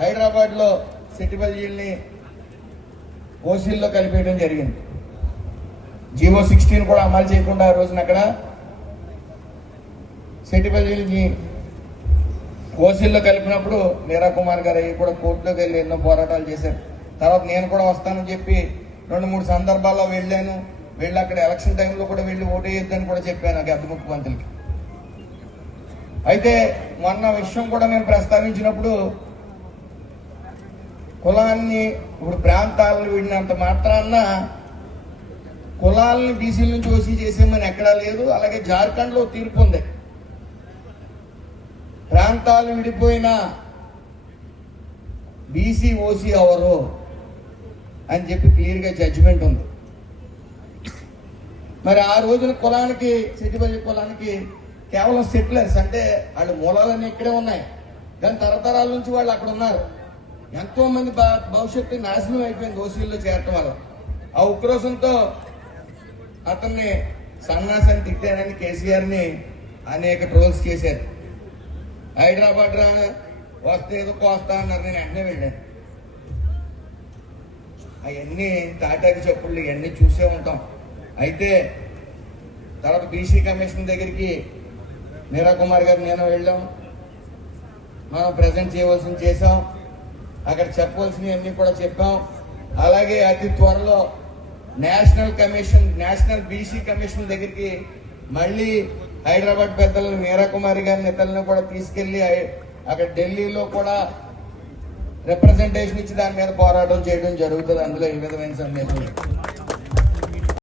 హైదరాబాద్ లో సెట్టిపల్లిని ఓసీల్లో కలిపేయడం జరిగింది. జీవో 16 కూడా అమలు చేయకుండా ఆ రోజున అక్కడ సెట్టిపల్లిని ఓసీల్లో కలిపినప్పుడు మీరా కుమార్ గారు అవి కూడా కోర్టులోకి వెళ్ళి ఎన్నో పోరాటాలు చేశారు. తర్వాత నేను కూడా వస్తానని చెప్పి 2-3 సందర్భాల్లో వెళ్ళాను. వెళ్ళి అక్కడ ఎలక్షన్ టైంలో కూడా వెళ్ళి ఓటు వేయొద్దని కూడా చెప్పాను గద్ద ముఖ్యమంత్రికి. అయితే మొన్న విషయం కూడా నేను ప్రస్తావించినప్పుడు కులాన్ని ఇప్పుడు ప్రాంతాలను విడినంత మాత్రాన కులాలని బీసీల నుంచి ఓసీ చేసేమని ఎక్కడా లేదు. అలాగే జార్ఖండ్ లో తీర్పు ఉంది, ప్రాంతాలు విడిపోయినా బీసీ ఓసీ అవరు అని చెప్పి క్లియర్ గా జడ్జిమెంట్ ఉంది. మరి ఆ రోజున కులానికి సెట్టిపల్లి కులానికి కేవలం సెటిలర్స్ అంటే వాళ్ళ మూలాలన్నీ ఇక్కడే ఉన్నాయి, కానీ తరతరాల నుంచి వాళ్ళు అక్కడ ఉన్నారు. ఎంతో మంది భవిష్యత్తు నాశనం అయిపోయింది ఓసీల్లో చేరటం వల్ల. ఆ ఉక్రోషంతో అతన్ని సన్నాసాన్ని తిట్టానని కేసీఆర్ ని అనేక ట్రోల్స్ చేశారు. హైదరాబాద్ వస్తే ఏదో కోస్తా అన్నారు, నేను వెంటనే వెళ్ళాను. అవన్నీ తాటాకి చెప్పులు ఇవన్నీ చూసే ఉంటాం. అయితే తర్వాత బీసీ కమిషన్ దగ్గరికి మీరా కుమార్ గారు నేను వెళ్ళాం. మనం ప్రజెంట్ చేయవలసింది చేసాం, అక్కడ చెప్పవలసినవి అన్ని కూడా చెప్పాం. అలాగే అతి త్వరలో నేషనల్ బీసీ కమిషన్ దగ్గరికి మళ్ళీ హైదరాబాద్ పెద్దలను మీరా కుమారి గారి నేతలను కూడా తీసుకెళ్లి అక్కడ ఢిల్లీలో కూడా రిప్రజెంటేషన్ ఇచ్చి దాని మీద పోరాటం చేయడం జరుగుతుంది. అందులో ఏ విధమైన సందేహం లేదు.